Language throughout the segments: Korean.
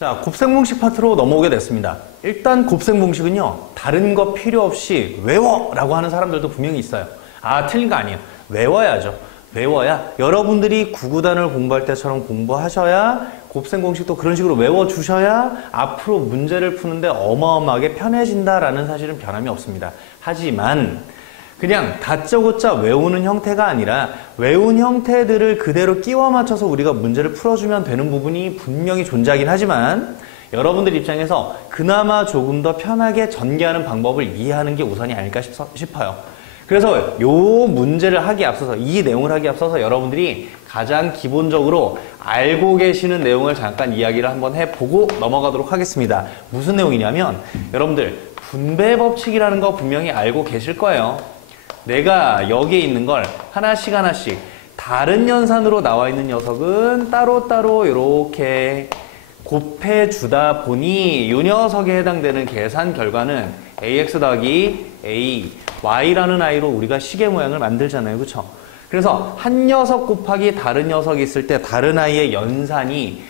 자, 곱셈공식 파트로 넘어오게 됐습니다. 일단 곱셈공식은요, 다른 거 필요 없이 외워! 라고 하는 사람들도 분명히 있어요. 아, 틀린 거 아니에요. 외워야죠. 외워야 여러분들이 구구단을 공부할 때처럼 공부하셔야 곱셈공식도 그런 식으로 외워주셔야 앞으로 문제를 푸는데 어마어마하게 편해진다라는 사실은 변함이 없습니다. 하지만 그냥 다짜고짜 외우는 형태가 아니라 외운 형태들을 그대로 끼워 맞춰서 우리가 문제를 풀어주면 되는 부분이 분명히 존재하긴 하지만 여러분들 입장에서 그나마 조금 더 편하게 전개하는 방법을 이해하는 게 우선이 아닐까 싶어요. 그래서 요 문제를 하기에 앞서서 이 내용을 하기에 앞서서 여러분들이 가장 기본적으로 알고 계시는 내용을 잠깐 이야기를 한번 해보고 넘어가도록 하겠습니다. 무슨 내용이냐면 여러분들 분배 법칙이라는 거 분명히 알고 계실 거예요. 내가 여기에 있는 걸 하나씩 하나씩 다른 연산으로 나와 있는 녀석은 따로따로 이렇게 곱해주다 보니 이 녀석에 해당되는 계산 결과는 ax 더하기 a, y라는 아이로 우리가 시계 모양을 만들잖아요. 그쵸? 그래서 한 녀석 곱하기 다른 녀석이 있을 때 다른 아이의 연산이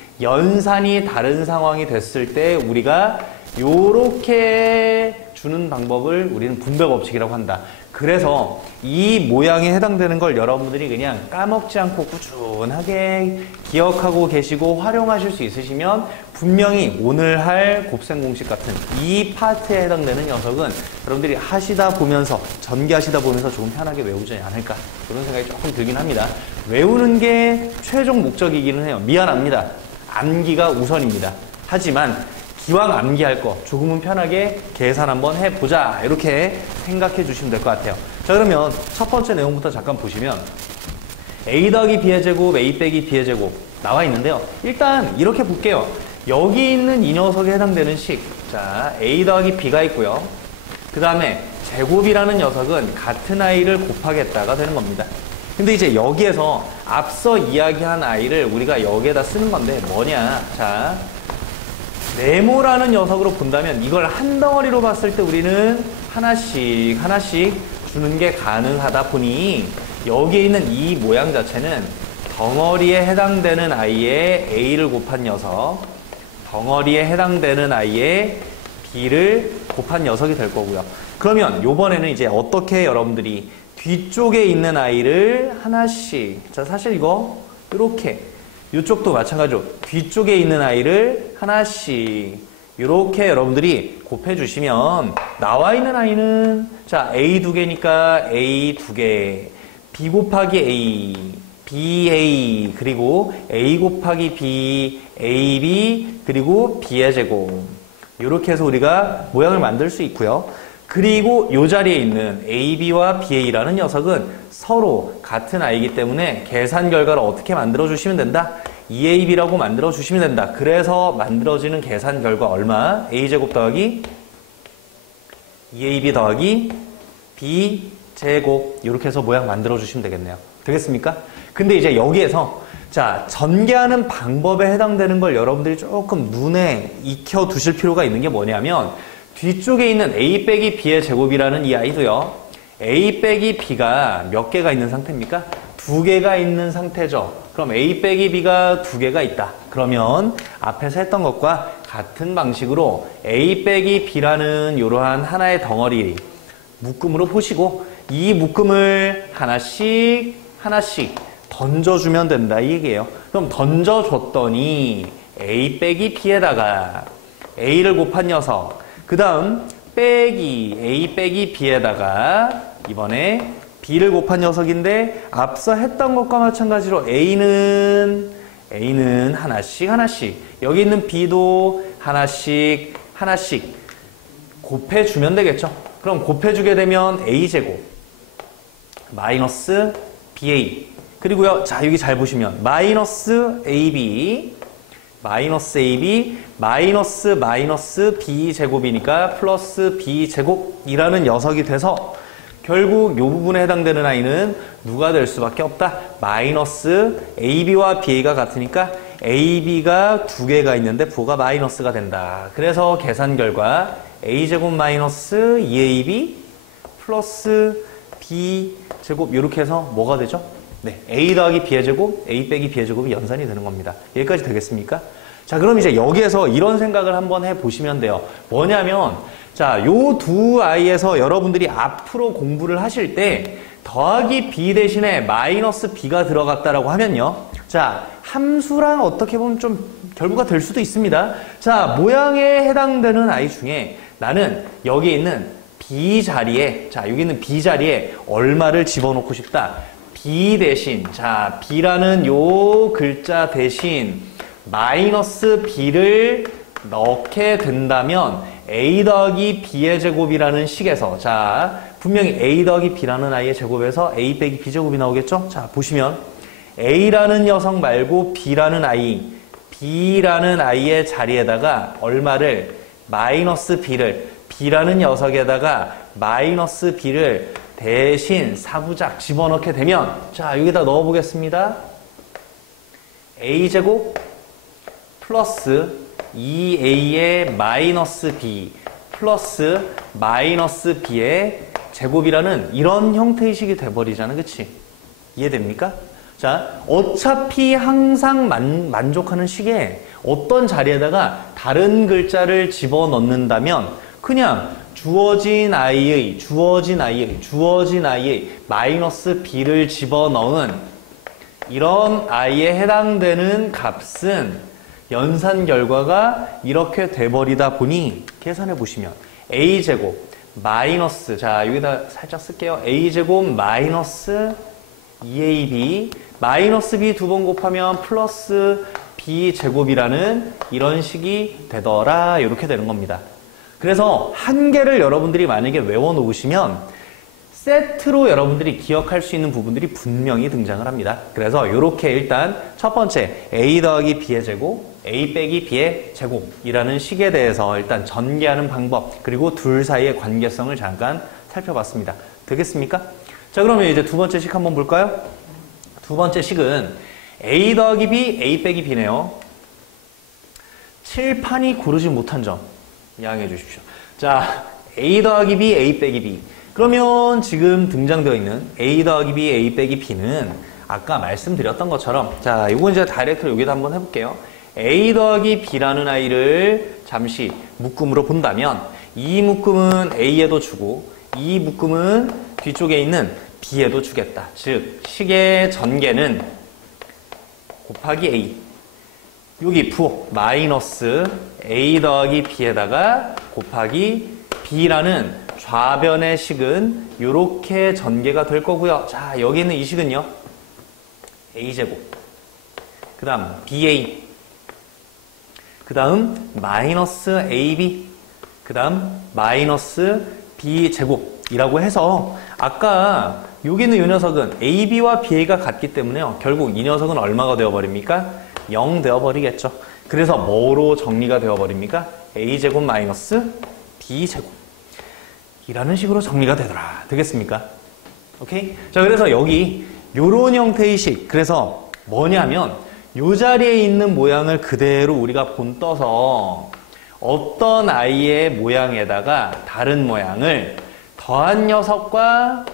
다른 상황이 됐을 때 우리가 요렇게 주는 방법을 우리는 분배 법칙이라고 한다. 그래서 이 모양에 해당되는 걸 여러분들이 그냥 까먹지 않고 꾸준하게 기억하고 계시고 활용하실 수 있으시면 분명히 오늘 할 곱셈공식 같은 이 파트에 해당되는 녀석은 여러분들이 하시다 보면서 전개하시다 보면서 조금 편하게 외우지 않을까 그런 생각이 조금 들긴 합니다. 외우는 게 최종 목적이기는 해요. 미안합니다. 암기가 우선입니다. 하지만 기왕 암기할 거 조금은 편하게 계산 한번 해보자 이렇게 생각해 주시면 될 것 같아요. 자, 그러면 첫 번째 내용부터 잠깐 보시면 a 더하기 b의 제곱, a 빼기 b의 제곱 나와 있는데요. 일단 이렇게 볼게요. 여기 있는 이 녀석에 해당되는 식, 자 a 더하기 b가 있고요. 그 다음에 제곱이라는 녀석은 같은 아이를 곱하겠다가 되는 겁니다. 근데 이제 여기에서 앞서 이야기한 아이를 우리가 여기에다 쓰는 건데 뭐냐, 자 네모라는 녀석으로 본다면 이걸 한 덩어리로 봤을 때 우리는 하나씩 주는 게 가능하다 보니 여기에 있는 이 모양 자체는 덩어리에 해당되는 아이의 a를 곱한 녀석, 덩어리에 해당되는 아이의 b를 곱한 녀석이 될 거고요. 그러면 요번에는 이제 어떻게 여러분들이 뒤쪽에 있는 아이를 하나씩, 자 사실 이거 이렇게 이쪽도 마찬가지로 뒤쪽에 있는 아이를 하나씩 이렇게 여러분들이 곱해주시면 나와 있는 아이는 자 a 두 개니까 a 두 개, b 곱하기 a, ba 그리고 a 곱하기 b, ab 그리고 b의 제곱 이렇게 해서 우리가 모양을 만들 수 있고요. 그리고 이 자리에 있는 ab와 ba라는 녀석은 서로 같은 아이기 때문에 계산 결과를 어떻게 만들어주시면 된다? 2ab라고 만들어주시면 된다. 그래서 만들어지는 계산 결과 얼마? a제곱 더하기 2ab 더하기 b제곱 이렇게 해서 모양 만들어주시면 되겠네요. 되겠습니까? 근데 이제 여기에서 자 전개하는 방법에 해당되는 걸 여러분들이 조금 눈에 익혀두실 필요가 있는 게 뭐냐면 뒤쪽에 있는 a 빼기 b의 제곱이라는 이 아이도요. a 빼기 b가 몇 개가 있는 상태입니까? 두 개가 있는 상태죠. 그럼 a 빼기 b가 두 개가 있다. 그러면 앞에서 했던 것과 같은 방식으로 a 빼기 b라는 이러한 하나의 덩어리 묶음으로 보시고 이 묶음을 하나씩 던져주면 된다 이 얘기예요. 그럼 던져줬더니 a 빼기 b에다가 a를 곱한 녀석, 그 다음 빼기 a 빼기 b에다가 이번에 b를 곱한 녀석인데 앞서 했던 것과 마찬가지로 a는 하나씩 여기 있는 b도 하나씩 곱해주면 되겠죠. 그럼 곱해주게 되면 a제곱 마이너스 ba 그리고요 자 여기 잘 보시면 마이너스 ab 마이너스 b제곱이니까 플러스 b제곱이라는 녀석이 돼서 결국 이 부분에 해당되는 아이는 누가 될 수밖에 없다. 마이너스 ab와 ba가 같으니까 ab가 두 개가 있는데 부호가 마이너스가 된다. 그래서 계산 결과 a제곱 마이너스 2ab 플러스 b제곱 이렇게 해서 뭐가 되죠? 네, a 더하기 b의 제곱, a 빼기 b의 제곱이 연산이 되는 겁니다. 여기까지 되겠습니까? 자, 그럼 이제 여기에서 이런 생각을 한번 해보시면 돼요. 뭐냐면, 자, 요 두 아이에서 여러분들이 앞으로 공부를 하실 때 더하기 b 대신에 마이너스 b가 들어갔다라고 하면요. 자, 함수랑 어떻게 보면 좀 결부가 될 수도 있습니다. 자, 모양에 해당되는 아이 중에 나는 여기 있는 b 자리에, 자, 여기 있는 b 자리에 얼마를 집어넣고 싶다. b 대신, 자, b라는 요 글자 대신 마이너스 b를 넣게 된다면 a 더하기 b의 제곱이라는 식에서, 자, 분명히 a 더하기 b라는 아이의 제곱에서 a 빼기 b 제곱이 나오겠죠? 자, 보시면 a라는 녀석 말고 b라는 아이의 자리에다가 얼마를 마이너스 b를, b라는 녀석에다가 마이너스 b를 대신 사부작 집어넣게 되면, 자, 여기다 넣어보겠습니다. a제곱 플러스 2a의 마이너스 b 플러스 마이너스 b의 제곱이라는 이런 형태의 식이 돼버리잖아. 그치? 이해됩니까? 자, 어차피 항상 만족하는 식에 어떤 자리에다가 다른 글자를 집어넣는다면 그냥 주어진 아이의 마이너스 b를 집어넣은 이런 아이에 해당되는 값은 연산 결과가 이렇게 돼버리다 보니 계산해 보시면 a제곱 마이너스, 자, 여기다 살짝 쓸게요. a제곱 마이너스 2ab 마이너스 b 두 번 곱하면 플러스 b 제곱이라는 이런 식이 되더라. 이렇게 되는 겁니다. 그래서 한 개를 여러분들이 만약에 외워 놓으시면 세트로 여러분들이 기억할 수 있는 부분들이 분명히 등장을 합니다. 그래서 이렇게 일단 첫 번째 a 더하기 b의 제곱, a 빼기 b의 제곱이라는 식에 대해서 일단 전개하는 방법, 그리고 둘 사이의 관계성을 잠깐 살펴봤습니다. 되겠습니까? 자, 그러면 이제 두 번째 식 한번 볼까요? 두 번째 식은 a 더하기 b, a 빼기 b네요. 칠판이 고르지 못한 점 양해해 주십시오. 자, a 더하기 b, a 빼기 b. 그러면 지금 등장되어 있는 a 더하기 b, a 빼기 b는 아까 말씀드렸던 것처럼, 자, 이건 이제 다이렉트로 여기다 한번 해볼게요. a 더하기 b라는 아이를 잠시 묶음으로 본다면 이 묶음은 a에도 주고 이 묶음은 뒤쪽에 있는 b에도 주겠다. 즉, 식의 전개는 곱하기 a, 여기 부호 마이너스 a 더하기 b에다가 곱하기 b라는 좌변의 식은 이렇게 전개가 될 거고요. 자, 여기 있는 이 식은요, a제곱, 그 다음 ba, 그 다음 마이너스 ab, 그 다음 마이너스 b제곱이라고 해서 아까 여기 있는 이 녀석은 ab와 ba가 같기 때문에요. 결국 이 녀석은 얼마가 되어버립니까? 0 되어버리겠죠. 그래서 뭐로 정리가 되어버립니까? a제곱 마이너스 b제곱 이라는 식으로 정리가 되더라. 되겠습니까? 오케이? 자, 그래서 여기 요런 형태의 식, 그래서 뭐냐면 요 자리에 있는 모양을 그대로 우리가 본떠서 어떤 아이의 모양에다가 다른 모양을 더한 녀석과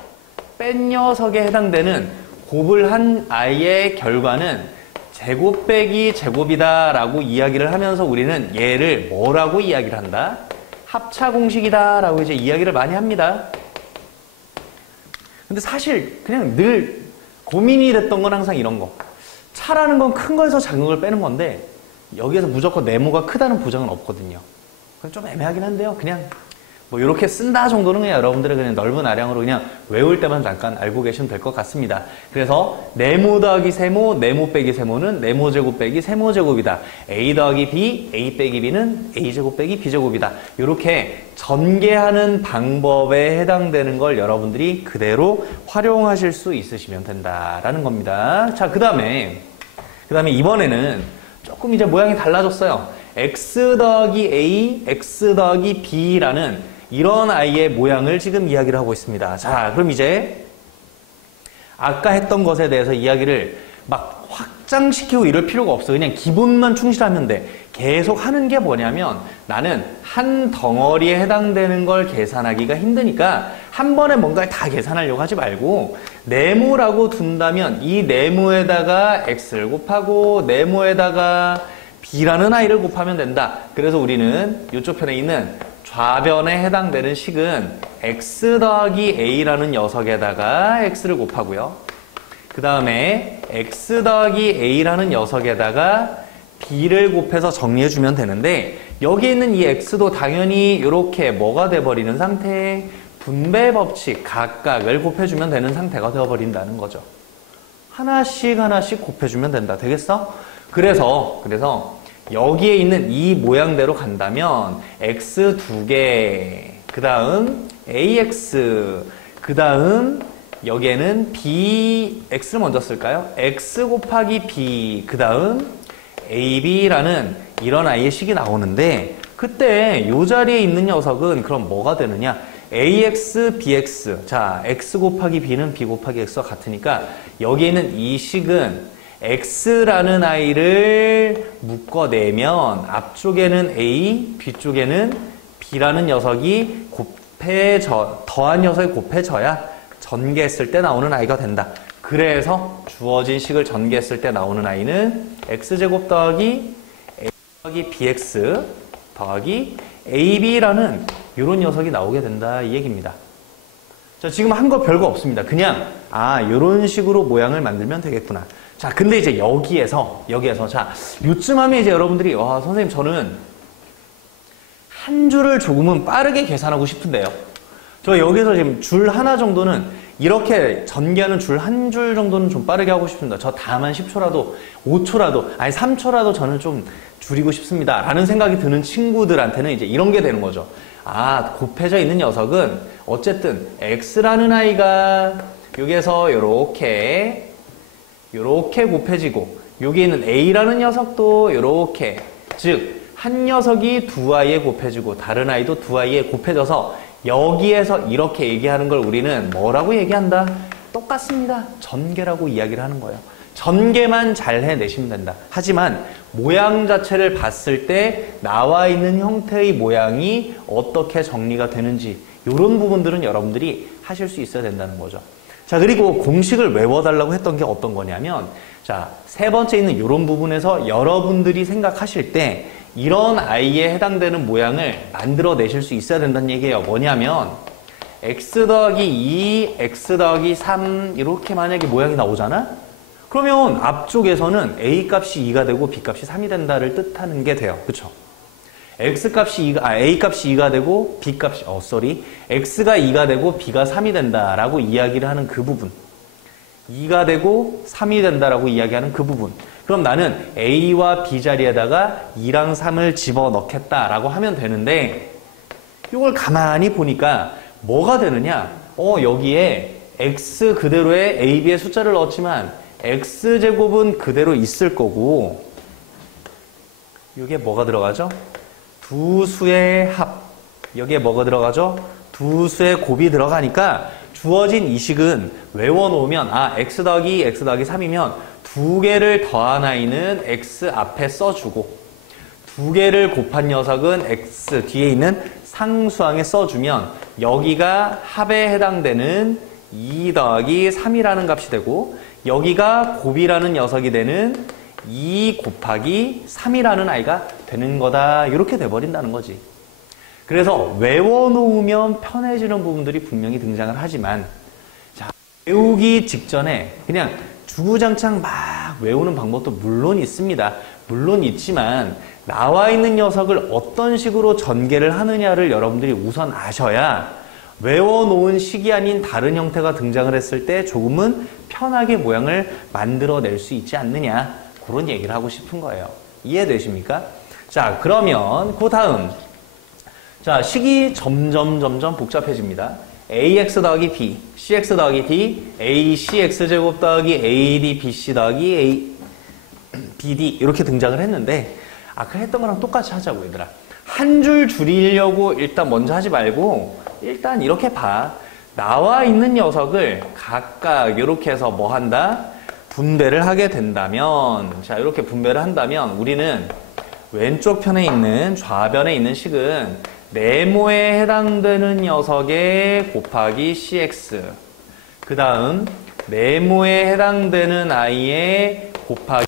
뺀 녀석에 해당되는 곱을 한 아이의 결과는 제곱 빼기 제곱이다 라고 이야기를 하면서 우리는 얘를 뭐라고 이야기를 한다? 합차 공식이다 라고 이제 이야기를 많이 합니다. 근데 사실 그냥 늘 고민이 됐던 건 항상 이런 거. 차라는 건 큰 거에서 작은 걸 빼는 건데 여기에서 무조건 네모가 크다는 보장은 없거든요. 그건 좀 애매하긴 한데요. 그냥 뭐 이렇게 쓴다 정도는 그냥 여러분들의 그냥 넓은 아량으로 그냥 외울 때만 잠깐 알고 계시면 될 것 같습니다. 그래서 네모 더하기 세모, 네모 빼기 세모는 네모 제곱 빼기 세모 제곱이다. a 더하기 b, a 빼기 b는 a 제곱 빼기 b 제곱이다. 이렇게 전개하는 방법에 해당되는 걸 여러분들이 그대로 활용하실 수 있으시면 된다라는 겁니다. 자, 그 다음에 이번에는 조금 이제 모양이 달라졌어요. x 더하기 a, x 더하기 b라는 이런 아이의 모양을 지금 이야기를 하고 있습니다. 자, 그럼 이제 아까 했던 것에 대해서 이야기를 막 확장시키고 이럴 필요가 없어. 그냥 기본만 충실하면 돼. 계속 하는 게 뭐냐면 나는 한 덩어리에 해당되는 걸 계산하기가 힘드니까 한 번에 뭔가를 다 계산하려고 하지 말고 네모라고 둔다면 이 네모에다가 x를 곱하고 네모에다가 B라는 아이를 곱하면 된다. 그래서 우리는 이쪽 편에 있는 좌변에 해당되는 식은 x 더하기 a라는 녀석에다가 x를 곱하고요. 그 다음에 x 더하기 a라는 녀석에다가 b를 곱해서 정리해주면 되는데 여기 있는 이 x도 당연히 이렇게 뭐가 돼버리는 상태? 분배 법칙 각각을 곱해주면 되는 상태가 되어버린다는 거죠. 하나씩 하나씩 곱해주면 된다. 되겠어? 그래서 여기에 있는 이 모양대로 간다면 x 2개, 그 다음 ax, 그 다음 여기에는 b, x를 먼저 쓸까요? x 곱하기 b, 그 다음 ab라는 이런 아이의 식이 나오는데 그때 이 자리에 있는 녀석은 그럼 뭐가 되느냐? ax, bx. 자, x 곱하기 b는 b 곱하기 x와 같으니까 여기에 있는 이 식은 x라는 아이를 묶어내면 앞쪽에는 a, 뒤쪽에는 b라는 녀석이 더한 녀석이 곱해져야 전개했을 때 나오는 아이가 된다. 그래서 주어진 식을 전개했을 때 나오는 아이는 x제곱 더하기 a 더하기 bx 더하기 ab라는 이런 녀석이 나오게 된다 이 얘기입니다. 자, 지금 한 거 별거 없습니다. 그냥 이런 식으로 모양을 만들면 되겠구나. 자, 근데 이제 여기에서 자, 요쯤 하면 이제 여러분들이 선생님 저는 한 줄을 조금은 빠르게 계산하고 싶은데요. 저 여기서 지금 줄 하나 정도는 이렇게 전개하는 줄 한 줄 정도는 좀 빠르게 하고 싶습니다. 저 다만 10초라도 5초라도 아니 3초라도 저는 좀 줄이고 싶습니다. 라는 생각이 드는 친구들한테는 이제 이런 게 되는 거죠. 곱해져 있는 녀석은 어쨌든 x라는 아이가 여기에서 요렇게 곱해지고 여기 있는 a라는 녀석도 요렇게 즉 한 녀석이 두 아이에 곱해지고 다른 아이도 두 아이에 곱해져서 여기에서 이렇게 얘기하는 걸 우리는 뭐라고 얘기한다? 똑같습니다. 전개라고 이야기를 하는 거예요. 전개만 잘 해내시면 된다. 하지만 모양 자체를 봤을 때 나와 있는 형태의 모양이 어떻게 정리가 되는지 이런 부분들은 여러분들이 하실 수 있어야 된다는 거죠. 자, 그리고 공식을 외워달라고 했던 게 어떤 거냐면 자, 세 번째 있는 이런 부분에서 여러분들이 생각하실 때 이런 아이에 해당되는 모양을 만들어내실 수 있어야 된다는 얘기예요. 뭐냐면 x 더하기 2, x 더하기 3 이렇게 만약에 모양이 나오잖아? 그러면 앞쪽에서는 a 값이 2가 되고 b 값이 3이 된다를 뜻하는 게 돼요. 그쵸? x 값이 a 값이 2가 되고 b 값이 x가 2가 되고 b가 3이 된다라고 이야기를 하는 그 부분. 2가 되고 3이 된다라고 이야기하는 그 부분. 그럼 나는 a와 b 자리에다가 2랑 3을 집어넣겠다라고 하면 되는데 이걸 가만히 보니까 뭐가 되느냐? 여기에 x 그대로의 a, b의 숫자를 넣었지만 x제곱은 그대로 있을 거고 이게 뭐가 들어가죠? 두 수의 합. 여기에 뭐가 들어가죠? 두 수의 곱이 들어가니까 주어진 이 식은 외워놓으면 x 더하기 3이면 두 개를 더한 아이는 x 앞에 써주고 두 개를 곱한 녀석은 x 뒤에 있는 상수항에 써주면 여기가 합에 해당되는 2 더하기 3이라는 값이 되고 여기가 곱이라는 녀석이 되는 2 곱하기 3이라는 아이가 되는 거다. 이렇게 돼버린다는 거지. 그래서 외워놓으면 편해지는 부분들이 분명히 등장을 하지만 자, 외우기 직전에 그냥 주구장창 막 외우는 방법도 물론 있습니다. 물론 있지만 나와 있는 녀석을 어떤 식으로 전개를 하느냐를 여러분들이 우선 아셔야 외워놓은 식이 아닌 다른 형태가 등장을 했을 때 조금은 편하게 모양을 만들어낼 수 있지 않느냐 그런 얘기를 하고 싶은 거예요. 이해되십니까? 자, 그러면 그 다음 자, 식이 점점 복잡해집니다. ax 더하기 b, cx 더하기 d, acx제곱 더하기 ad, bc 더하기 a, bd 이렇게 등장을 했는데 아까 했던 거랑 똑같이 하자고 얘들아. 한 줄 줄이려고 일단 먼저 하지 말고 일단 이렇게 봐. 나와 있는 녀석을 각각 이렇게 해서 뭐 한다? 분배를 하게 된다면 자, 이렇게 분배를 한다면 우리는 왼쪽 편에 있는 좌변에 있는 식은 네모에 해당되는 녀석의 곱하기 cx 그 다음 네모에 해당되는 i의 곱하기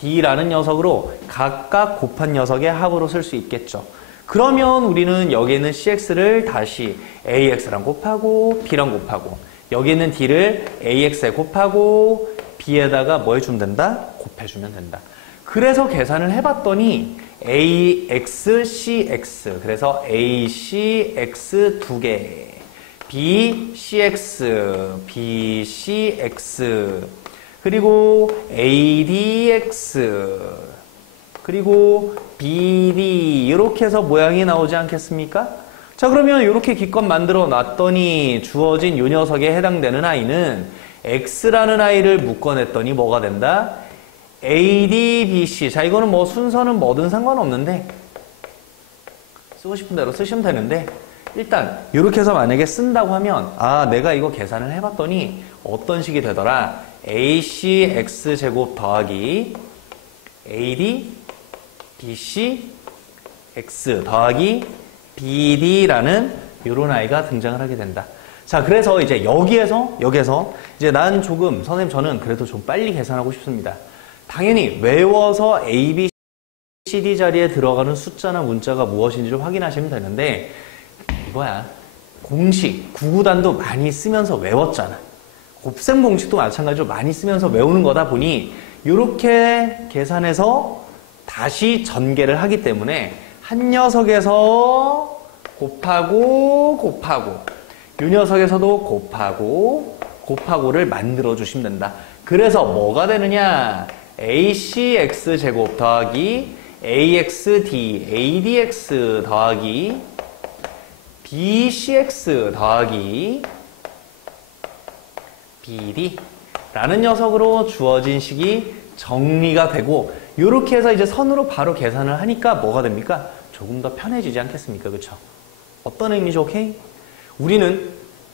D라는 녀석으로 각각 곱한 녀석의 합으로 쓸 수 있겠죠. 그러면 우리는 여기에 있는 CX를 다시 AX랑 곱하고 B랑 곱하고 여기 있는 D를 AX에 곱하고 B에다가 뭐 해주면 된다? 곱해주면 된다. 그래서 계산을 해봤더니 AXCX 그래서 ACX 2개 BCX, BCX 그리고 ADX 그리고 BD 이렇게 해서 모양이 나오지 않겠습니까? 자 그러면 이렇게 기껏 만들어 놨더니 주어진 이 녀석에 해당되는 아이는 X라는 아이를 묶어냈더니 뭐가 된다? ADBC 자 이거는 뭐 순서는 뭐든 상관없는데 쓰고 싶은 대로 쓰시면 되는데 일단 이렇게 해서 만약에 쓴다고 하면 아 내가 이거 계산을 해봤더니 어떤 식이 되더라 ACX제곱 더하기 ADBCX 더하기 BD라는 이런 아이가 등장을 하게 된다. 자 그래서 이제 여기에서 이제 난 조금 선생님 저는 그래도 좀 빨리 계산하고 싶습니다. 당연히 외워서 A, B, C, D 자리에 들어가는 숫자나 문자가 무엇인지를 확인하시면 되는데 이거야. 공식, 구구단도 많이 쓰면서 외웠잖아. 곱셈 공식도 마찬가지로 많이 쓰면서 외우는 거다 보니 이렇게 계산해서 다시 전개를 하기 때문에 한 녀석에서 곱하고 이 녀석에서도 곱하고를 만들어 주시면 된다. 그래서 뭐가 되느냐? ACX제곱 더하기 AXD, ADX 더하기 BCX 더하기 BD라는 녀석으로 주어진 식이 정리가 되고 이렇게 해서 이제 선으로 바로 계산을 하니까 뭐가 됩니까? 조금 더 편해지지 않겠습니까? 그렇죠? 어떤 의미죠? 오케이? 우리는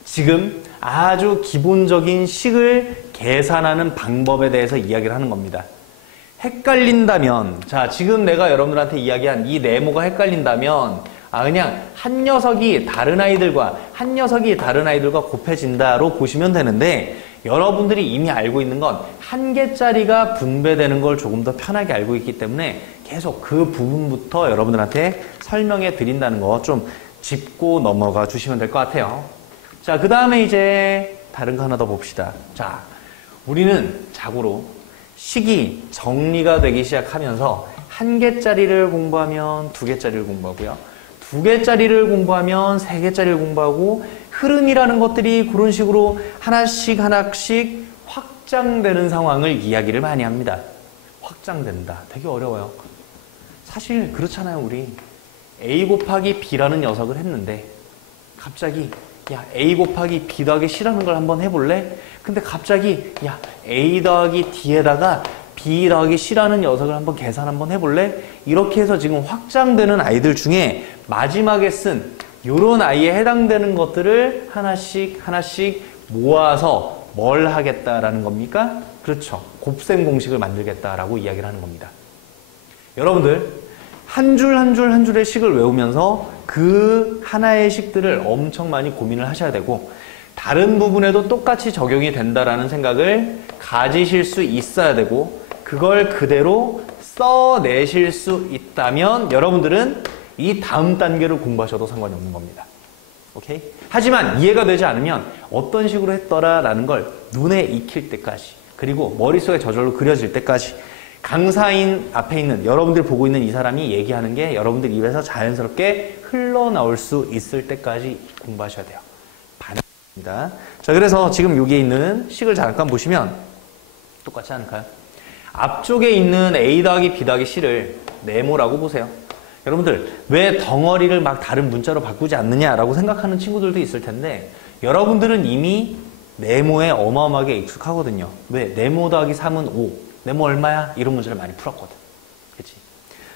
지금 아주 기본적인 식을 계산하는 방법에 대해서 이야기를 하는 겁니다. 헷갈린다면 자 지금 내가 여러분들한테 이야기한 이 네모가 헷갈린다면 그냥 한 녀석이 다른 아이들과 곱해진다로 보시면 되는데 여러분들이 이미 알고 있는 건 한 개짜리가 분배되는 걸 조금 더 편하게 알고 있기 때문에 계속 그 부분부터 여러분들한테 설명해 드린다는 거 좀 짚고 넘어가 주시면 될 것 같아요. 자, 그 다음에 이제 다른 거 하나 더 봅시다. 자, 우리는 자고로 식이 정리가 되기 시작하면서 한 개짜리를 공부하면 두 개짜리를 공부하고요. 두 개짜리를 공부하면 세 개짜리를 공부하고 흐름이라는 것들이 그런 식으로 하나씩 확장되는 상황을 이야기를 많이 합니다. 확장된다. 되게 어려워요. 사실 그렇잖아요. 우리 A 곱하기 B라는 녀석을 했는데 갑자기 야 A 곱하기 B 더하기 C라는 걸 한번 해볼래? 근데 갑자기 야 A 더하기 D에다가 B 더하기 C라는 녀석을 한번 계산 한번 해볼래? 이렇게 해서 지금 확장되는 아이들 중에 마지막에 쓴 요런 아이에 해당되는 것들을 하나씩 모아서 뭘 하겠다라는 겁니까? 그렇죠. 곱셈 공식을 만들겠다라고 이야기를 하는 겁니다. 여러분들 한 줄 한 줄의 식을 외우면서 그 하나의 식들을 엄청 많이 고민을 하셔야 되고 다른 부분에도 똑같이 적용이 된다라는 생각을 가지실 수 있어야 되고 그걸 그대로 써내실 수 있다면 여러분들은 이 다음 단계를 공부하셔도 상관이 없는 겁니다. 오케이? 하지만 이해가 되지 않으면 어떤 식으로 했더라라는 걸 눈에 익힐 때까지 그리고 머릿속에 저절로 그려질 때까지 강사인 앞에 있는 여러분들 보고 있는 이 사람이 얘기하는 게 여러분들 입에서 자연스럽게 흘러나올 수 있을 때까지 공부하셔야 돼요. 반입니다. 자, 그래서 지금 여기에 있는 식을 잠깐 보시면 똑같지 않을까요? 앞쪽에 있는 A 더하기 B 더하기 C를 네모라고 보세요. 여러분들 왜 덩어리를 막 다른 문자로 바꾸지 않느냐라고 생각하는 친구들도 있을 텐데 여러분들은 이미 네모에 어마어마하게 익숙하거든요. 왜? 네모 더하기 3은 5. 네모 얼마야? 이런 문제를 많이 풀었거든. 그치?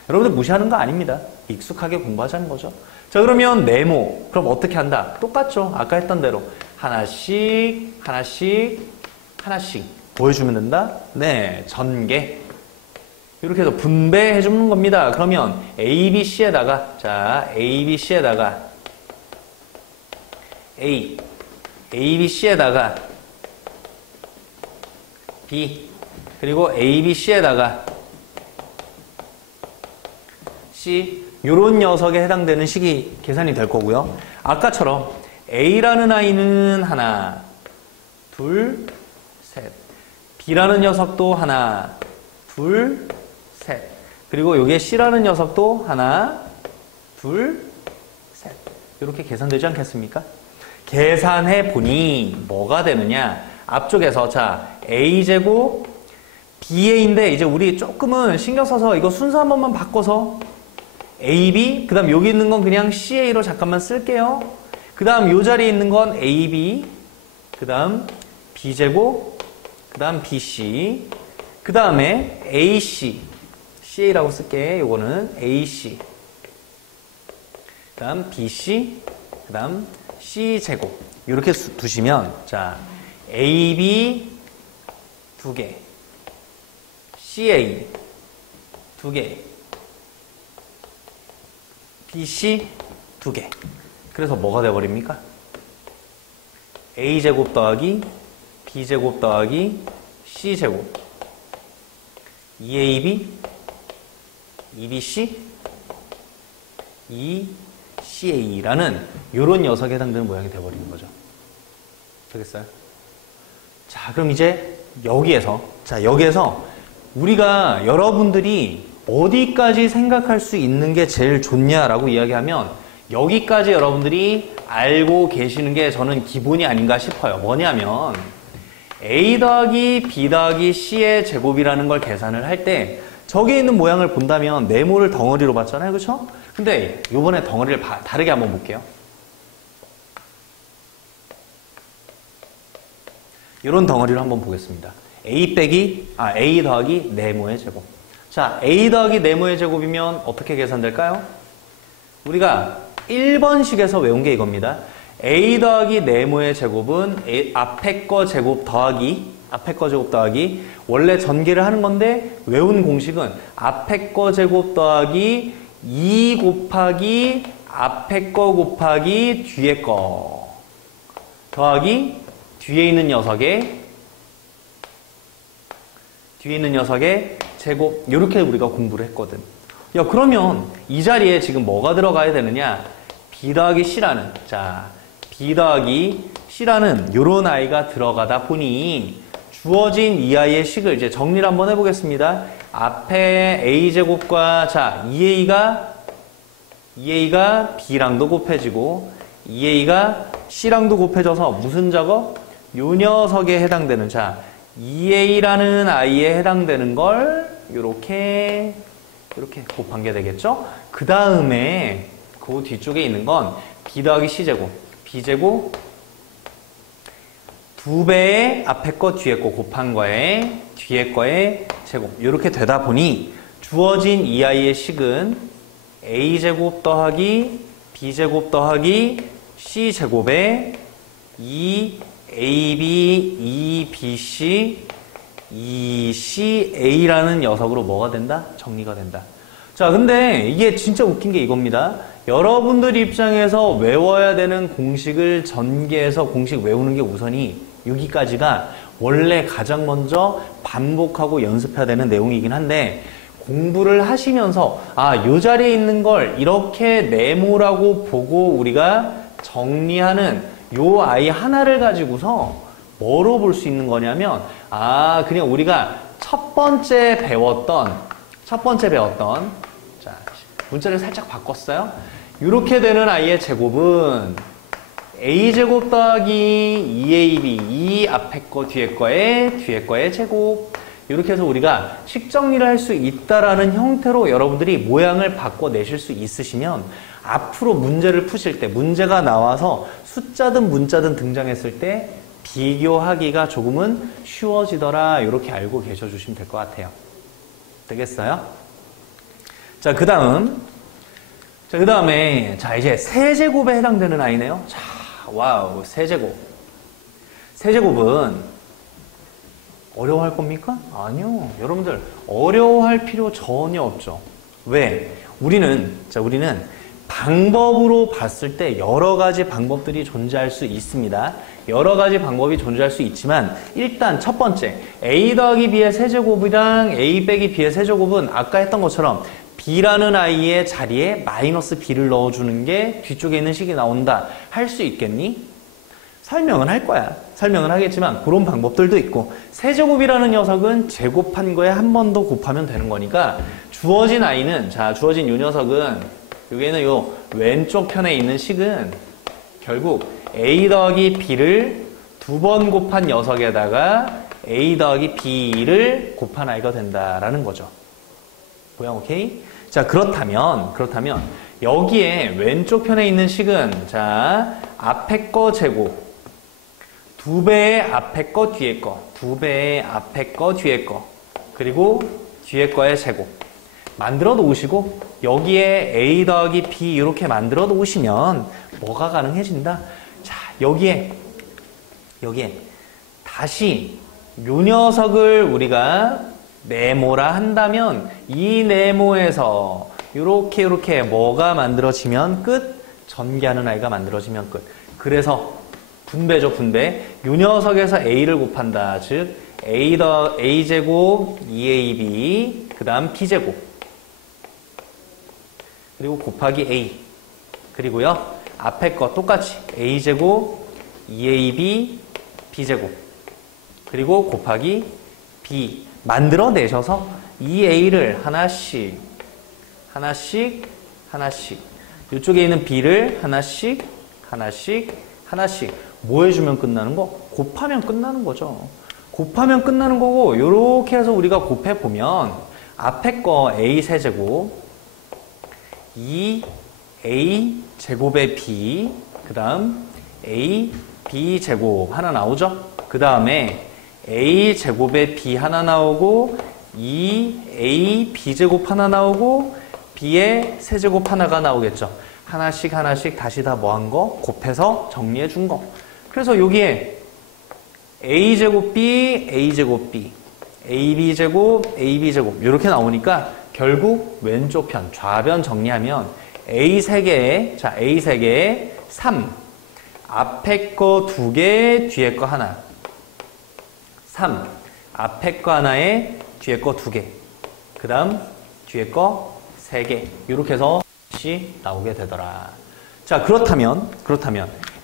여러분들 무시하는 거 아닙니다. 익숙하게 공부하자는 거죠. 자, 그러면 네모. 그럼 어떻게 한다? 똑같죠. 아까 했던 대로. 하나씩 보여주면 된다? 네, 전개. 이렇게 해서 분배해 주는 겁니다. 그러면 A, B, C에다가 A, B, C에다가 A, B, C에다가 B, 그리고 A, B, C에다가 C 요런 녀석에 해당되는 식이 계산이 될 거고요. 아까처럼 A라는 아이는 하나, 둘, 셋. B라는 녀석도 하나, 둘, 셋. 그리고 요게 C라는 녀석도 하나, 둘, 셋. 이렇게 계산되지 않겠습니까? 계산해 보니 뭐가 되느냐? 앞쪽에서 자 A제곱 BA인데 이제 우리 조금은 신경 써서 이거 순서 한 번만 바꿔서 AB 그 다음 여기 있는 건 그냥 CA로 잠깐만 쓸게요. 그 다음 요 자리에 있는 건 AB 그 다음 B제곱 그 다음 BC 그 다음에 AC CA라고 쓸게. 요거는 AC 그 다음 BC 그 다음 C제곱 이렇게 두시면 자 AB 2개 CA 2개 BC 2개 그래서 뭐가 돼버립니까? A제곱 더하기 B제곱 더하기 C제곱 2AB 2BC 2CA라는 이런 녀석에 해당되는 모양이 돼버리는 거죠. 되겠어요? 자, 그럼 이제 여기에서 우리가 여러분들이 어디까지 생각할 수 있는 게 제일 좋냐라고 이야기하면 여기까지 여러분들이 알고 계시는 게 저는 기본이 아닌가 싶어요. 뭐냐면 A 더하기 B 더하기 C의 제곱이라는 걸 계산을 할 때 저기에 있는 모양을 본다면 네모를 덩어리로 봤잖아요. 그렇죠? 근데 요번에 덩어리를 다르게 한번 볼게요. 이런 덩어리를 한번 보겠습니다. A 더하기 네모의 제곱. 자, A 더하기 네모의 제곱이면 어떻게 계산될까요? 우리가 1번식에서 외운 게 이겁니다. A 더하기 네모의 제곱은 앞에 거 제곱 더하기 원래 전개를 하는 건데 외운 공식은 앞에 거 제곱 더하기 2 곱하기 앞에 거 곱하기 뒤에 거 더하기 뒤에 있는 녀석의 제곱 이렇게 우리가 공부를 했거든. 야, 그러면 이 자리에 지금 뭐가 들어가야 되느냐? B 더하기 C라는 B 더하기 C라는 요런 아이가 들어가다 보니 주어진 이 아이의 식을 이제 정리를 한번 해보겠습니다. 앞에 A제곱과 2A가 B랑도 곱해지고 2A가 C랑도 곱해져서 무슨 작업? 요 녀석에 해당되는 2A라는 아이에 해당되는 걸 이렇게 곱한 게 되겠죠? 그 다음에 그 뒤쪽에 있는 건 B 더하기 C제곱, B제곱 2배의 앞에 거 뒤에 거 곱한 거에 뒤에 거의 제곱 이렇게 되다 보니 주어진 이 아이의 식은 A제곱 더하기 B제곱 더하기 C제곱에 2AB, 2BC, 2CA라는 녀석으로 뭐가 된다? 정리가 된다. 자, 근데 이게 진짜 웃긴 게 이겁니다. 여러분들 입장에서 외워야 되는 공식을 전개해서 공식 외우는 게 우선이 여기까지가 원래 가장 먼저 반복하고 연습해야 되는 내용이긴 한데 공부를 하시면서 요 자리에 있는 걸 이렇게 네모라고 보고 우리가 정리하는 요 아이 하나를 가지고서 뭐로 볼 수 있는 거냐면 그냥 우리가 첫 번째 배웠던 자, 문자를 살짝 바꿨어요. 이렇게 되는 아이의 제곱은 A제곱 더하기 2AB, 이 앞에 거 뒤에 거의 제곱. 이렇게 해서 우리가 식 정리를 할 수 있다라는 형태로 여러분들이 모양을 바꿔내실 수 있으시면 앞으로 문제를 푸실 때 문제가 나와서 숫자든 문자든 등장했을 때 비교하기가 조금은 쉬워지더라. 이렇게 알고 계셔 주시면 될 것 같아요. 되겠어요? 자, 그 다음에 이제 세제곱에 해당되는 아이네요. 자, 와우, 세제곱. 세제곱은 어려워할 겁니까? 아니요. 여러분들 어려워할 필요 전혀 없죠. 왜? 우리는 방법으로 봤을 때 여러 가지 방법들이 존재할 수 있습니다. 여러 가지 방법이 존재할 수 있지만 일단 첫 번째 A 더하기 B의 세제곱이랑 A 빼기 B의 세제곱은 아까 했던 것처럼 B라는 아이의 자리에 마이너스 B를 넣어주는 게 뒤쪽에 있는 식이 나온다. 할 수 있겠니? 설명은 할 거야. 설명은 하겠지만 그런 방법들도 있고 세제곱이라는 녀석은 제곱한 거에 한 번 더 곱하면 되는 거니까 주어진 아이는 자 주어진 이 녀석은 여기에는 요 왼쪽 편에 있는 식은 결국 A 더하기 B를 두 번 곱한 녀석에다가 A 더하기 B를 곱한 아이가 된다라는 거죠. 모양 오케이? 자 그렇다면 여기에 왼쪽 편에 있는 식은 자 앞에 거 제곱 두 배의 앞에 거 뒤에 거 두 배의 앞에 거 뒤에 거 그리고 뒤에 거의 제곱 만들어 놓으시고 여기에 A 더하기 B 이렇게 만들어 놓으시면 뭐가 가능해진다? 자 여기에 다시 요 녀석을 우리가 네모라 한다면 이 네모에서 요렇게 뭐가 만들어지면 끝? 전개하는 아이가 만들어지면 끝. 그래서 분배죠, 분배. 요 녀석에서 A를 곱한다. 즉 A제곱 2AB 그 다음 B제곱 그리고 곱하기 A 그리고요 앞에 거 똑같이 A제곱 2AB B제곱 그리고 곱하기 B 만들어내셔서 이 A를 하나씩 이쪽에 있는 B를 하나씩 뭐 해주면 끝나는 거? 곱하면 끝나는 거죠. 곱하면 끝나는 거고 이렇게 해서 우리가 곱해보면 앞에 거 A 세제곱 2A 제곱의 B 그 다음 A B 제곱 하나 나오죠? 그 다음에 A 제곱의 B 하나 나오고 2A B 제곱 하나 나오고 B의 세제곱 하나가 나오겠죠. 하나씩 다시 다 뭐 한 거? 곱해서 정리해 준 거. 그래서 여기에 A제곱 B, A제곱 B, AB제곱, AB제곱 이렇게 나오니까 결국 왼쪽 편, 좌변 정리하면 A 3개에 자 A 3개에 3 앞에 거 2개, 뒤에 거 하나 3 앞에 거 하나에 뒤에 거 2개 그 다음 뒤에 거 3개 이렇게 해서 C 나오게 되더라. 자 그렇다면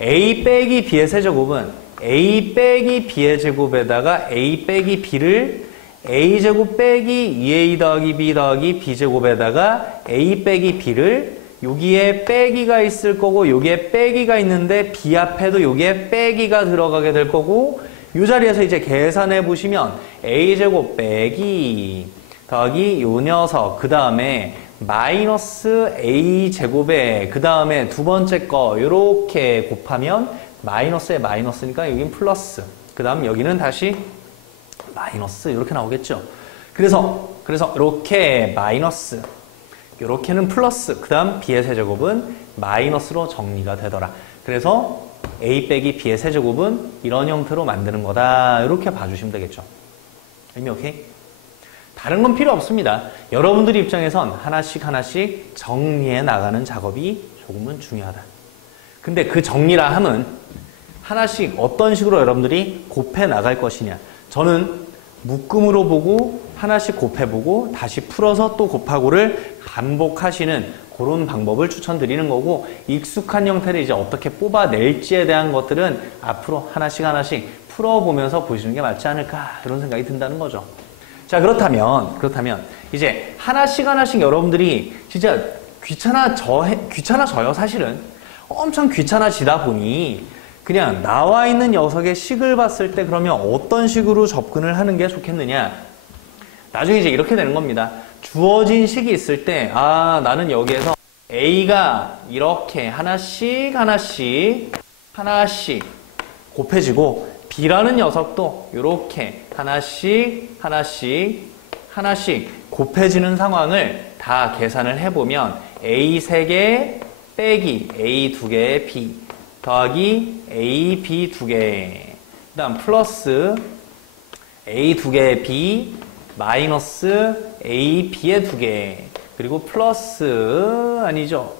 A 빼기 B의 세제곱은 A 빼기 B의 제곱에다가 A 빼기 B를 A제곱 빼기 2A 더하기 B 더하기 B제곱에다가 A 빼기 B를 여기에 빼기가 있을 거고 여기에 빼기가 있는데 B 앞에도 여기에 빼기가 들어가게 될 거고 이 자리에서 이제 계산해 보시면 A제곱 빼기 더하기 요 녀석 그 다음에 마이너스 A제곱에 그 다음에 두 번째 거 요렇게 곱하면 마이너스에 마이너스니까 여긴 플러스 그 다음 여기는 다시 마이너스 이렇게 나오겠죠. 그래서 이렇게 마이너스 이렇게는 플러스 그 다음 B의 세제곱은 마이너스로 정리가 되더라. 그래서 A 빼기 B의 세제곱은 이런 형태로 만드는 거다. 이렇게 봐주시면 되겠죠. 의미 오케이? 다른 건 필요 없습니다. 여러분들 입장에선 하나씩 정리해 나가는 작업이 조금은 중요하다. 근데 그 정리라 함은 하나씩 어떤 식으로 여러분들이 곱해 나갈 것이냐. 저는 묶음으로 보고 하나씩 곱해보고 다시 풀어서 또 곱하고를 반복하시는 그런 방법을 추천드리는 거고 익숙한 형태를 이제 어떻게 뽑아낼지에 대한 것들은 앞으로 하나씩 풀어보면서 보시는 게 맞지 않을까 이런 생각이 든다는 거죠. 자 그렇다면 이제 하나씩 여러분들이 진짜 귀찮아져요 사실은. 엄청 귀찮아지다 보니 그냥 나와 있는 녀석의 식을 봤을 때 그러면 어떤 식으로 접근을 하는 게 좋겠느냐. 나중에 이제 이렇게 되는 겁니다. 주어진 식이 있을 때 나는 여기에서 A가 이렇게 하나씩 곱해지고 B라는 녀석도 이렇게 하나씩 곱해지는 상황을 다 계산을 해보면 A 3개 빼기 A 2개의 B 더하기 A, B 2개 그 다음 플러스 A 2개의 B 마이너스 A, B의 2개 그리고 플러스 아니죠?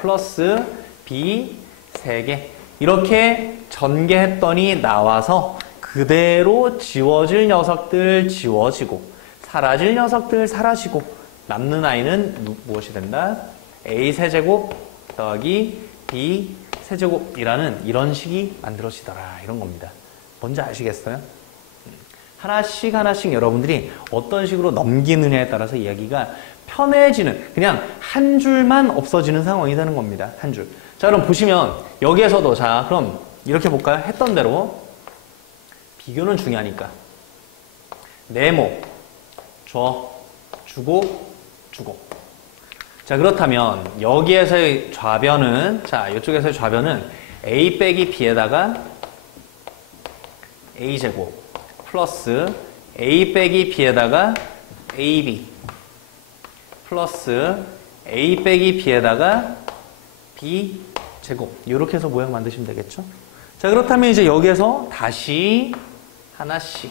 플러스 B 3개 이렇게 전개했더니 나와서 그대로 지워질 녀석들 지워지고 사라질 녀석들 사라지고 남는 i는 무엇이 된다? a 세제곱 더하기 b 세제곱이라는 이런 식이 만들어지더라. 이런 겁니다. 뭔지 아시겠어요? 하나씩 하나씩 여러분들이 어떤 식으로 넘기느냐에 따라서 이야기가 편해지는, 그냥 한 줄만 없어지는 상황이 되는 겁니다. 한 줄. 자, 그럼 보시면 여기에서도, 자, 그럼 이렇게 볼까요? 했던 대로 비교는 중요하니까 네모 줘, 주고, 주고. 자, 그렇다면 여기에서의 좌변은, 자, 이쪽에서의 좌변은 a 빼기 b에다가 a제곱 플러스 a 빼기 b에다가 ab 플러스 a 빼기 b에다가 b제곱, 이렇게 해서 모양 만드시면 되겠죠? 자, 그렇다면 이제 여기에서 다시 하나씩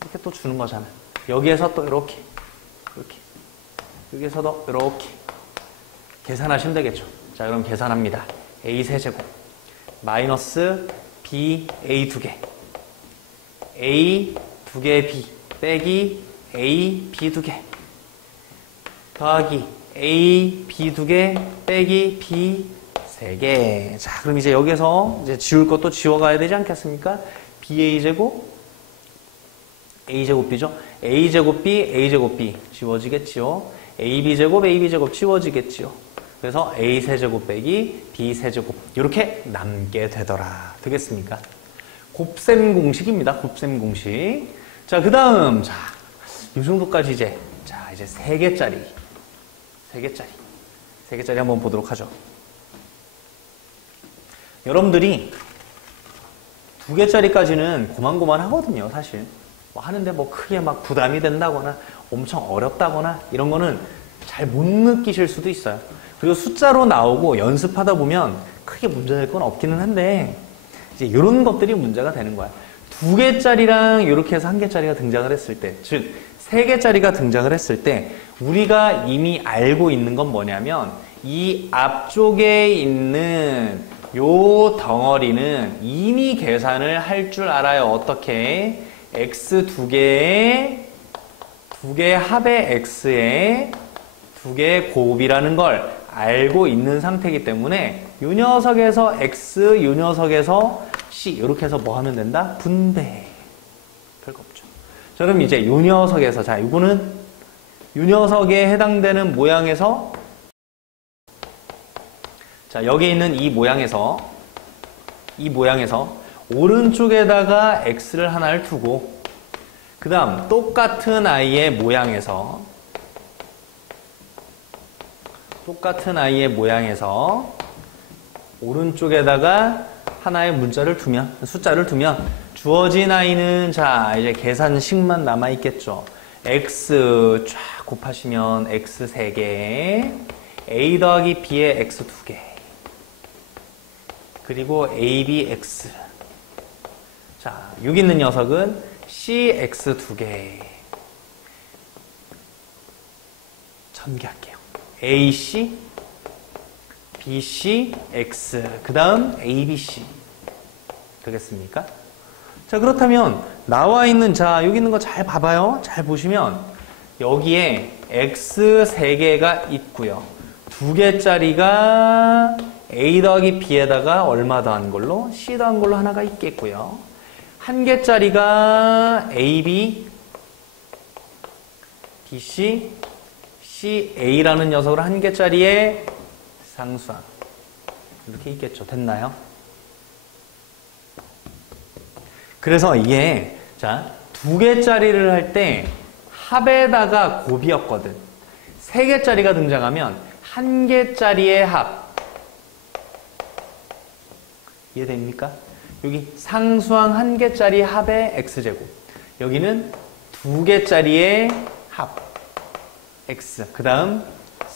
이렇게 또 주는 거잖아요. 여기에서 또 이렇게 여기에서도 이렇게 계산하시면 되겠죠. 자, 그럼 계산합니다. a 세제곱 마이너스 b a 두 개, a 두 개 b 빼기 a b 두 개 더하기 a b 두 개 빼기 b 세 개. 자, 그럼 이제 여기서 이제 지울 것도 지워가야 되지 않겠습니까? ba 제곱 a 제곱 b죠. a 제곱 b a 제곱 b 지워지겠지요. ab 제곱 지워지겠지요. 그래서 a 세제곱 빼기 b 세제곱 이렇게 남게 되더라. 되겠습니까? 곱셈 공식입니다. 곱셈 공식. 자, 그 다음, 자, 이 정도까지 이제, 자, 이제 3개짜리 한번 보도록 하죠. 여러분들이 2개짜리까지는 고만고만 하거든요, 사실. 뭐 하는데 뭐 크게 막 부담이 된다거나 엄청 어렵다거나 이런 거는 잘 못 느끼실 수도 있어요. 그리고 숫자로 나오고 연습하다 보면 크게 문제될 건 없기는 한데, 이제 이런 것들이 문제가 되는 거야. 2개짜리랑 이렇게 해서 1개짜리가 등장을 했을 때, 즉 3개짜리가 등장을 했을 때 우리가 이미 알고 있는 건 뭐냐면, 이 앞쪽에 있는 요 덩어리는 이미 계산을 할 줄 알아요. 어떻게? x 두 개의 합의 x에 두 개의 곱이라는 걸 알고 있는 상태이기 때문에 요 녀석에서 x, 요 녀석에서 c 이렇게 해서 뭐 하면 된다? 분배. 별거 없죠. 자, 그럼 이제 요 녀석에서, 자, 이거는 요 녀석에 해당되는 모양에서, 자, 여기 있는 이 모양에서 오른쪽에다가 x를 하나를 두고, 그 다음 똑같은 i의 모양에서 오른쪽에다가 하나의 숫자를 두면 주어진 i는, 자, 이제 계산식만 남아있겠죠. x 쫙 곱하시면 x 3개, a 더하기 b의 x 2개, 그리고 abx. 자, 여기 있는 녀석은 cx 2개. 전개할게요. ac, bc, x. 그 다음 abc. 되겠습니까? 자, 그렇다면 나와 있는, 자, 여기 있는 거 잘 봐봐요. 잘 보시면 여기에 x 3개가 있고요. 2개짜리가 a 더하기 b에다가 얼마 더한 걸로? c 더한 걸로 하나가 있겠고요. 1개짜리가 ab, bc, ca라는 녀석으로 1개짜리의 상수항 이렇게 있겠죠. 됐나요? 그래서 이게, 자, 2개짜리를 할 때 합에다가 곱이었거든. 3개짜리가 등장하면 1개짜리의 합. 이해됩니까? 여기 상수항 1개짜리 합의 x제곱. 여기는 2개짜리의 합 x. 그 다음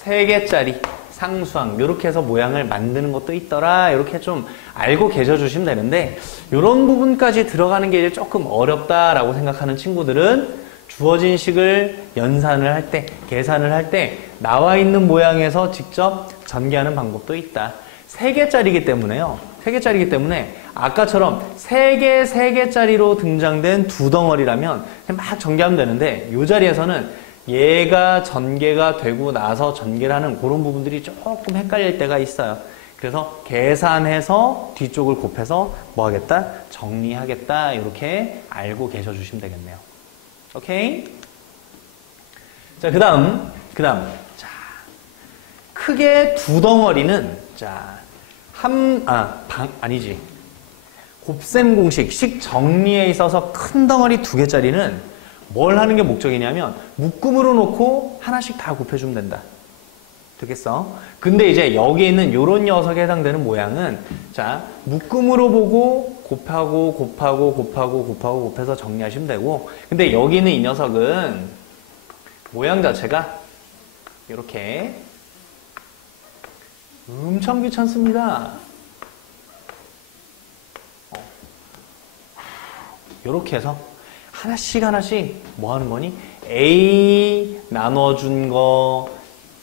3개짜리 상수항. 이렇게 해서 모양을 만드는 것도 있더라. 이렇게 좀 알고 계셔 주시면 되는데, 이런 부분까지 들어가는 게 이제 조금 어렵다라고 생각하는 친구들은 주어진 식을 연산을 할 때, 계산을 할 때 나와 있는 모양에서 직접 전개하는 방법도 있다. 3개짜리이기 때문에요. 3개짜리이기 때문에 아까처럼 3개짜리로 등장된 두 덩어리라면 막 전개하면 되는데, 이 자리에서는 얘가 전개가 되고 나서 전개를 하는 그런 부분들이 조금 헷갈릴 때가 있어요. 그래서 계산해서 뒤쪽을 곱해서 뭐 하겠다? 정리하겠다. 이렇게 알고 계셔 주시면 되겠네요. 오케이? 자, 그 다음. 자, 크게 두 덩어리는, 자, 아니지. 곱셈 공식, 식 정리에 있어서 큰 덩어리 두 개짜리는 뭘 하는 게 목적이냐면, 묶음으로 놓고 하나씩 다 곱해주면 된다. 되겠어? 근데 이제 여기 있는 요런 녀석에 해당되는 모양은, 자, 묶음으로 보고 곱해서 정리하시면 되고, 근데 여기 있는 이 녀석은 모양 자체가 이렇게 엄청 귀찮습니다. 이렇게 해서 하나씩 뭐 하는 거니? A 나눠준 거,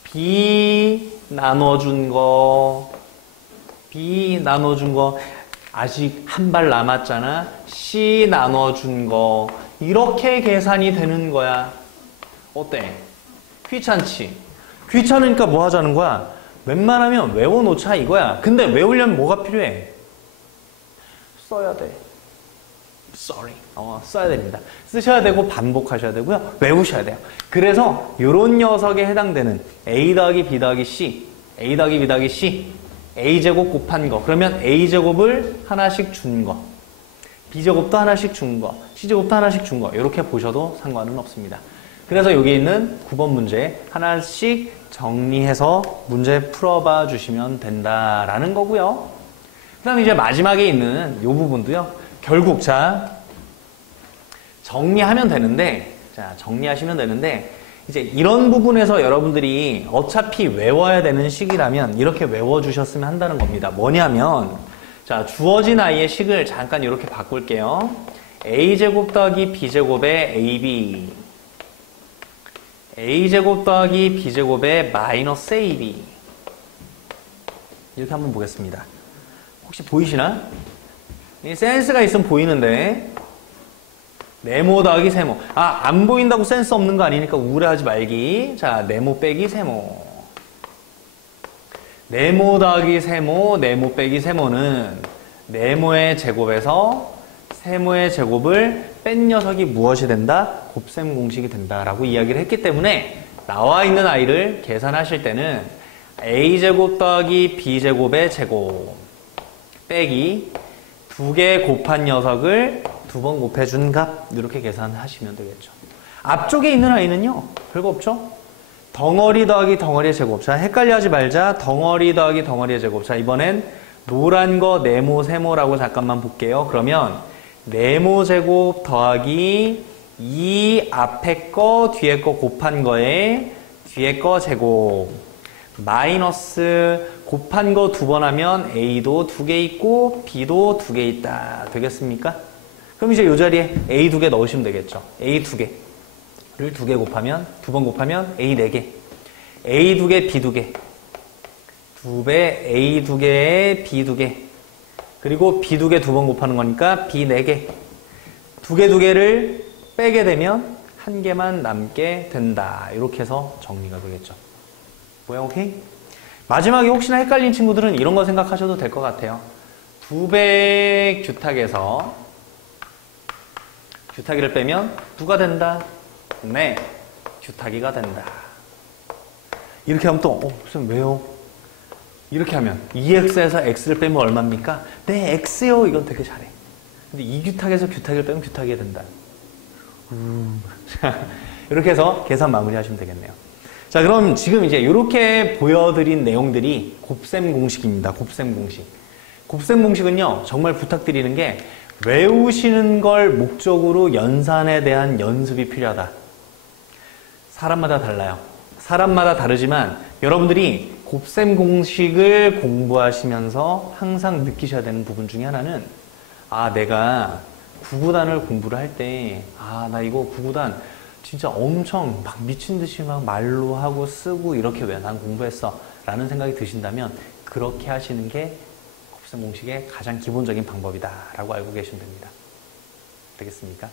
B 나눠준 거, B 나눠준 거, 아직 한 발 남았잖아. C 나눠준 거, 이렇게 계산이 되는 거야. 어때? 귀찮지? 귀찮으니까 뭐 하자는 거야? 웬만하면 외워놓자 이거야. 근데 외우려면 뭐가 필요해? 써야 돼. Sorry. 써야 됩니다. 쓰셔야 되고 반복하셔야 되고요. 외우셔야 돼요. 그래서 이런 녀석에 해당되는 A 더하기 B 더하기 C, A 더하기 B 더하기 C, A제곱 곱한 거. 그러면 A제곱을 하나씩 준 거, B제곱도 하나씩 준 거, C제곱도 하나씩 준 거. 이렇게 보셔도 상관은 없습니다. 그래서 여기 있는 9번 문제 하나씩 정리해서 문제 풀어봐 주시면 된다라는 거고요. 그 다음에 이제 마지막에 있는 이 부분도요. 결국 자 정리하면 되는데 이제 이런 부분에서 여러분들이 어차피 외워야 되는 식이라면 이렇게 외워주셨으면 한다는 겁니다. 뭐냐면 자 주어진 아이의 식을 잠깐 이렇게 바꿀게요. A제곱 더하기 B제곱의 AB, A제곱 더하기 B제곱의 마이너스 AB, 이렇게 한번 보겠습니다. 혹시 보이시나? 센스가 있으면 보이는데 네모 더하기 세모. 안 보인다고 센스 없는 거 아니니까 우울해하지 말기. 자, 네모 빼기 세모. 네모 더하기 세모, 네모 빼기 세모는 네모의 제곱에서 세모의 제곱을 뺀 녀석이 무엇이 된다? 곱셈 공식이 된다라고 이야기를 했기 때문에 나와 있는 아이를 계산하실 때는 A제곱 더하기 B제곱의 제곱 빼기 두 개 곱한 녀석을 두 번 곱해준 값 이렇게 계산하시면 되겠죠. 앞쪽에 있는 아이는요 별거 없죠. 덩어리 더하기 덩어리의 제곱. 자 헷갈려 하지 말자. 덩어리 더하기 덩어리의 제곱. 자 이번엔 노란 거 네모 세모라고 잠깐만 볼게요. 그러면 네모 제곱 더하기 이 앞에 거 뒤에 거 곱한 거에 뒤에 거 제곱 마이너스 곱한 거 두 번 하면 A도 두 개 있고 B도 두 개 있다. 되겠습니까? 그럼 이제 이 자리에 A 두 개 넣으시면 되겠죠. A 두 개를 두 개 곱하면 두 번 곱하면 A 네 개, A 두 개, B 두 개, 두 배 A 두 개에 B 두 개, 그리고 B 두 개 두 번 곱하는 거니까 B 네 개, 두 개를 빼게 되면 한 개만 남게 된다. 이렇게 해서 정리가 되겠죠. 모양 오케이? 마지막에 혹시나 헷갈린 친구들은 이런 거 생각하셔도 될 것 같아요. 두 배 규탁에서 규탁이를 빼면 누가 된다? 네, 규탁이가 된다. 이렇게 하면 또 선생님 왜요? 이렇게 하면 2x에서 x를 빼면 얼마입니까? 네, x요. 이건 되게 잘해. 근데 이 규탁에서 규탁을 빼면 규탁이 된다. 이렇게 해서 계산 마무리 하시면 되겠네요. 자, 그럼 지금 이제 이렇게 보여드린 내용들이 곱셈 공식입니다. 곱셈 공식. 곱셈 공식은요, 정말 부탁드리는 게 외우시는 걸 목적으로 연산에 대한 연습이 필요하다. 사람마다 달라요. 사람마다 다르지만 여러분들이 곱셈 공식을 공부하시면서 항상 느끼셔야 되는 부분 중에 하나는 내가 구구단을 공부를 할 때 나 이거 구구단 진짜 엄청 막 미친 듯이 막 말로 하고 쓰고 이렇게 왜 난 공부했어 라는 생각이 드신다면 그렇게 하시는 게 곱셈 공식의 가장 기본적인 방법이다 라고 알고 계시면 됩니다. 되겠습니까?